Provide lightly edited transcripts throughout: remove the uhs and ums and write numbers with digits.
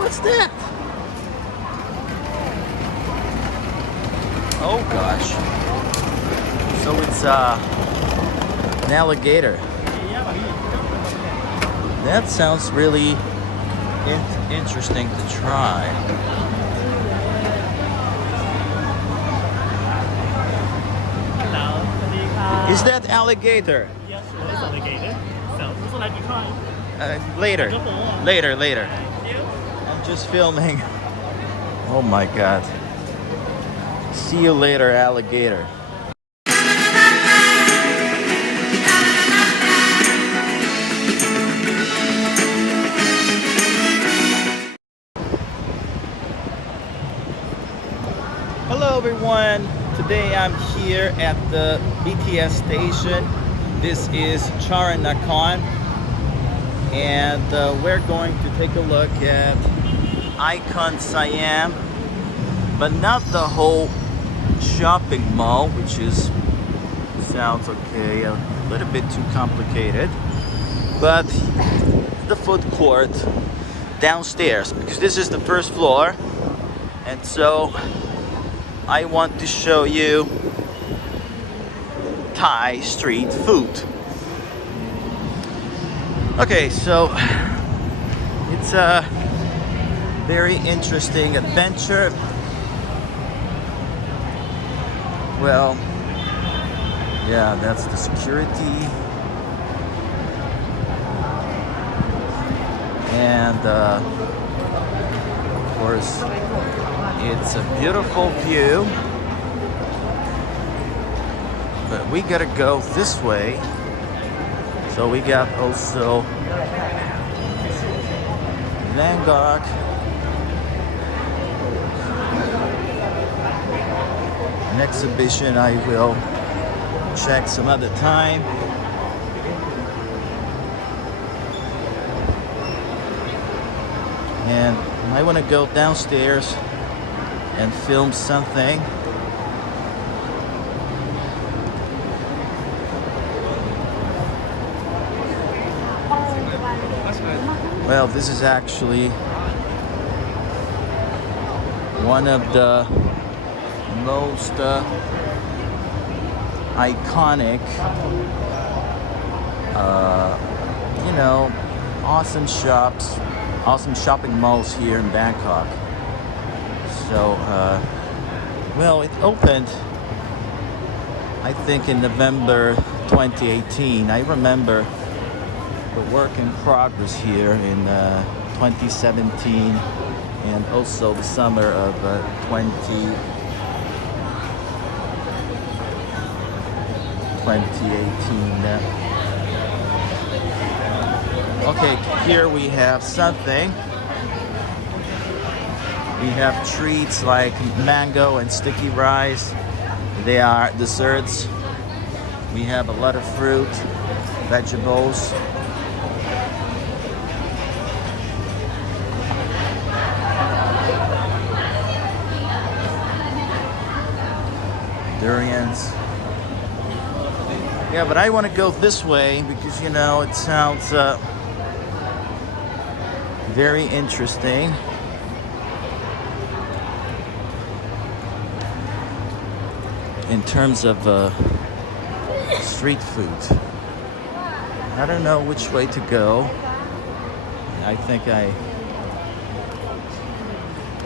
What's that? Oh gosh. So it's an alligator. That sounds really interesting to try. Hello. Is that alligator? Yes, it is alligator. So, would you like to try? Later. Later, later. Thank you. I'm just filming. Oh my god. See you later, alligator. Hello everyone. Today I'm here at the BTS station. This is Charanakan. And we're going to take a look at Icon Siam, but not the whole shopping mall, which sounds okay, a little bit too complicated, but the food court downstairs, because this is the first floor, and so I want to show you Thai street food. Okay, so it's a very interesting adventure. Well, yeah, that's the security. And of course, it's a beautiful view. But we gotta go this way. So we got also Bangkok, an exhibition I will check some other time. And I want to go downstairs and film something. Well, this is actually one of the most iconic, awesome shops, awesome shopping malls here in Bangkok. So, well, it opened, I think, in November 2018. I remember the work in progress here in 2017 and also the summer of 2018. Okay, here we have something. We have treats like mango and sticky rice. They are desserts. We have a lot of fruit, vegetables. Durians. Yeah, but I want to go this way because, it sounds very interesting. In terms of street food. I don't know which way to go. I think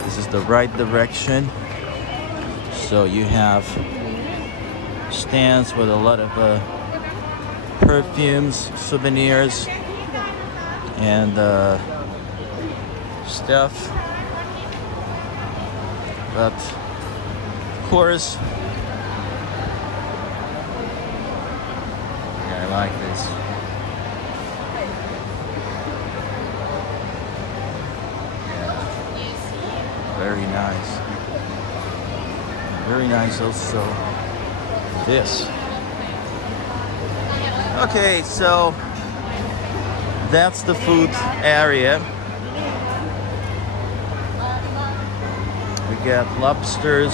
this is the right direction. So you have stands with a lot of perfumes, souvenirs, and stuff. But of course, yeah, I like this. Yeah. Very nice. Very nice also. This. Okay, so that's the food area. We got lobsters.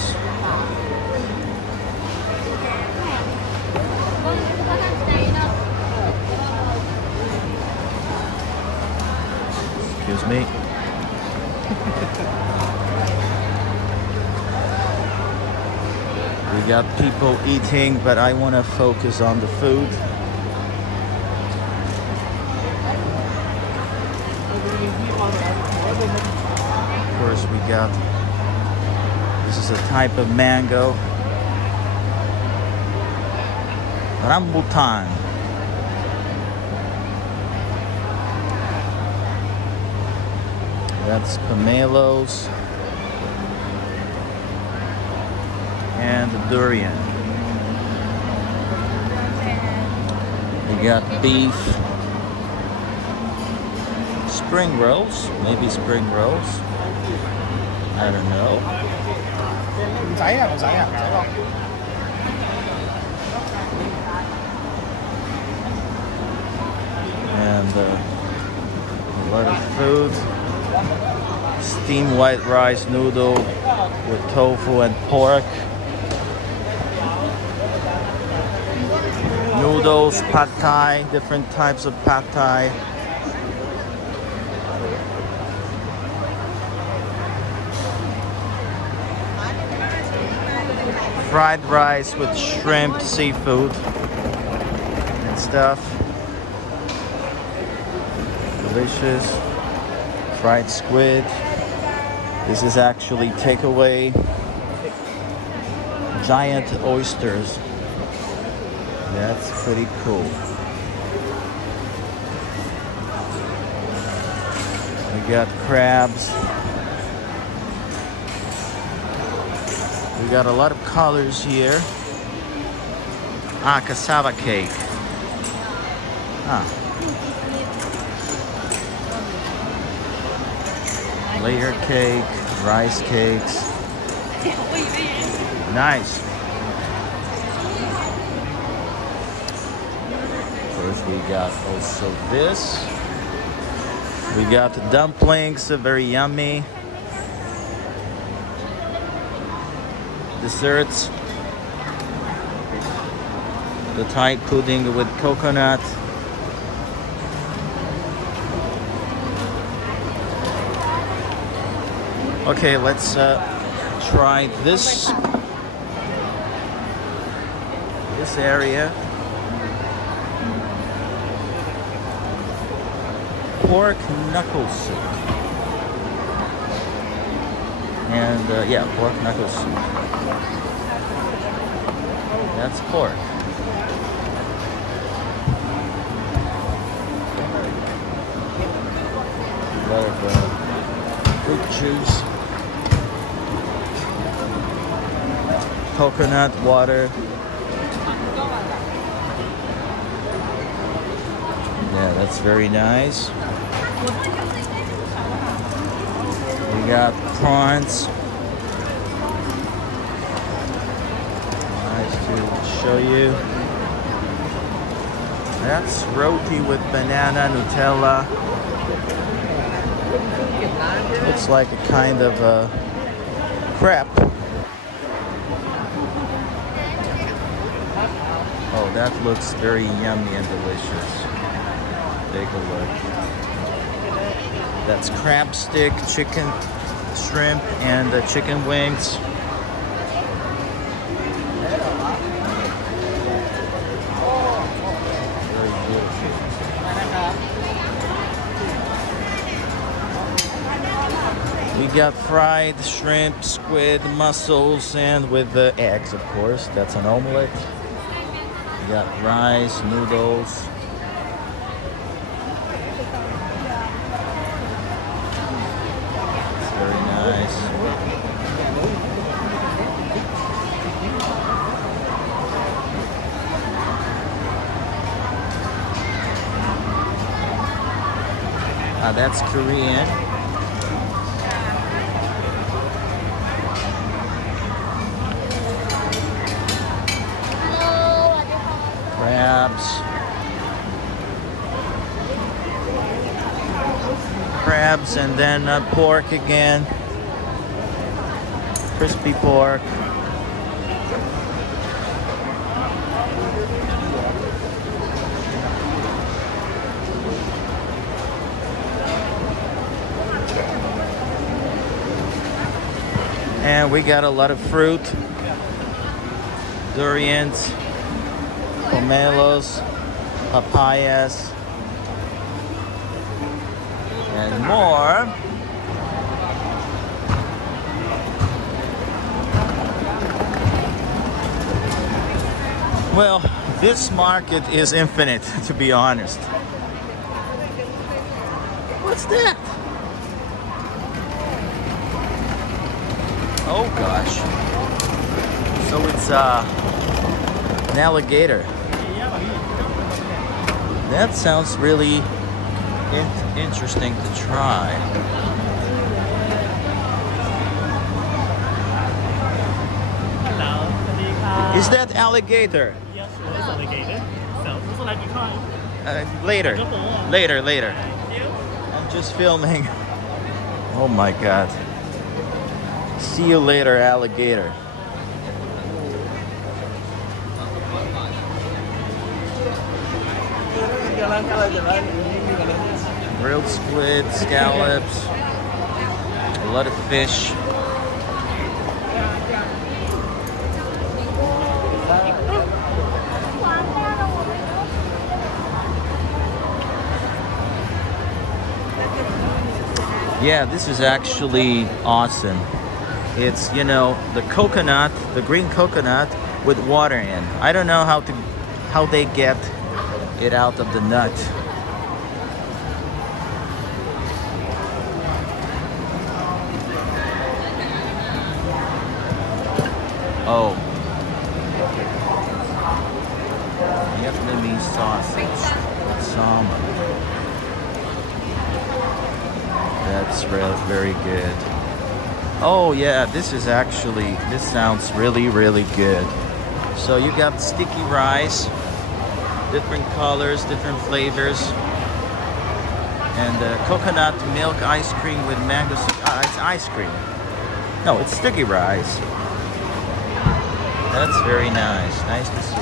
Excuse me. We got people eating, but I want to focus on the food. Of course, we got, this is a type of mango. Rambutan. That's pomelos. And durian. We got beef. Spring rolls. Maybe spring rolls. I don't know. And a lot of food. Steamed white rice noodle with tofu and pork. Noodles, pad thai, different types of pad thai. Fried rice with shrimp, seafood, and stuff. Delicious. Fried squid. This is actually takeaway. Giant oysters. That's pretty cool. We got crabs. We got a lot of colors here. Cassava cake. Layer cake, rice cakes. Nice. First we got also this. We got dumplings, very yummy. Desserts. The Thai pudding with coconut. Okay, let's try this area. Pork knuckle soup. And yeah, pork knuckle soup. That's pork. A lot of fruit juice. Coconut water. Yeah, that's very nice. We got prawns. Nice to show you. That's roti with banana, Nutella. Looks like a kind of a crepe. Oh, that looks very yummy and delicious. Take a look. That's crab stick, chicken, shrimp, and chicken wings. Very beautiful. We got fried shrimp, squid, mussels, and with the eggs, of course. That's an omelet. We got rice, noodles. It's very nice. That's Korean. Crabs and then pork again, crispy pork. And we got a lot of fruit, durians, pomelos, papayas, and more. Well, this market is infinite, to be honest. What's that? Oh gosh. So it's an alligator. That sounds really interesting to try. Is that alligator? Yes, it is alligator. So, would like to try? Later. Later. I'm just filming. Oh my god. See you later, alligator. Grilled squid, scallops, a lot of fish. Yeah, this is actually awesome. It's, you know, the coconut, the green coconut with water in. I don't know how they get it out of the nut. Oh. Vietnamese sausage. Salmon. That's very good. Oh yeah, this sounds really good. So you got sticky rice, different colors, different flavors, and coconut milk ice cream with mango. It's ice cream. No, it's sticky rice. That's very nice. Nice to see.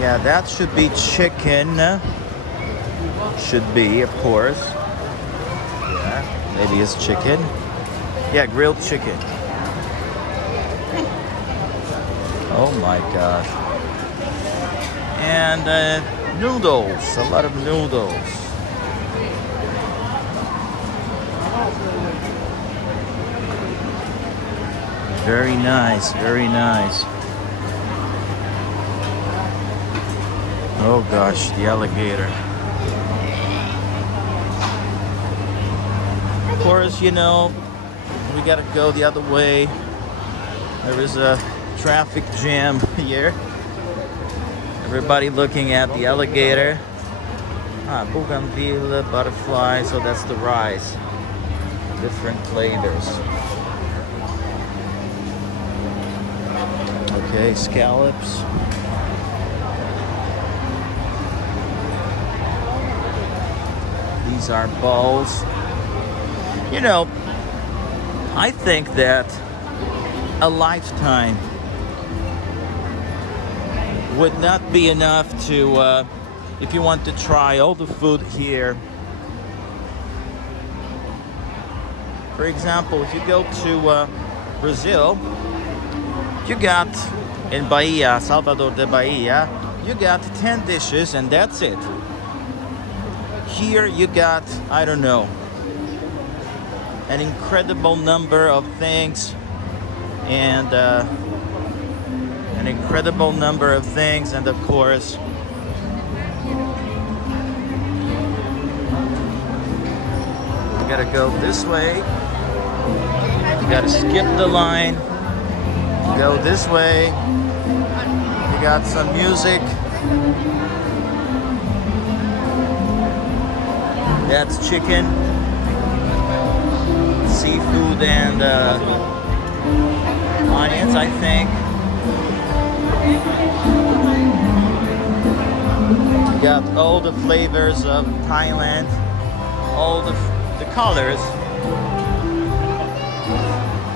Yeah, that should be chicken. Should be, of course. Yeah, maybe it's chicken. Yeah, grilled chicken. Oh my gosh. And noodles, a lot of noodles. Very nice, very nice. Oh gosh, the alligator. Of course, you know, we gotta go the other way. There is a traffic jam here. Everybody looking at the alligator. Bougainville, butterfly, so that's the rice. Different flavors. Okay, scallops. These are balls. You know, I think that a lifetime would not be enough to, if you want to try all the food here. For example, if you go to Brazil, you got in Bahia, Salvador de Bahia, you got 10 dishes and that's it. Here you got, I don't know, an incredible number of things and an incredible number of things, and of course you gotta go this way, you gotta skip the line, go this way, you got some music. That's chicken, seafood, and onions, I think. You got all the flavors of Thailand, all the colors.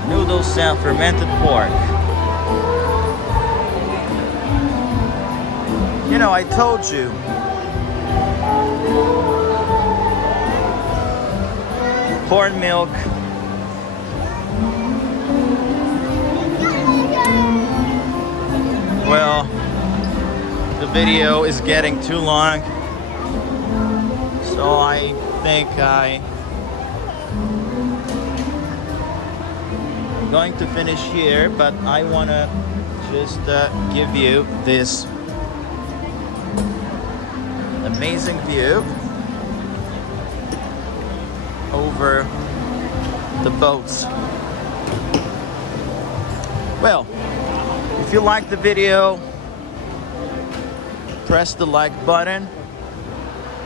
Noodles and fermented pork. You know, I told you corn milk. Well, the video is getting too long, so I think I'm going to finish here, but I want to just give you this amazing view over the boats. Well, if you like the video, press the like button.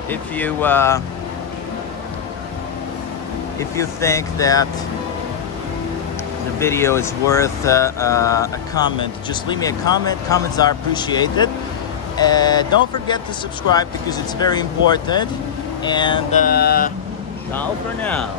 If you think that the video is worth a comment, just leave me a comment. Comments are appreciated. Don't forget to subscribe because it's very important. And ciao for now.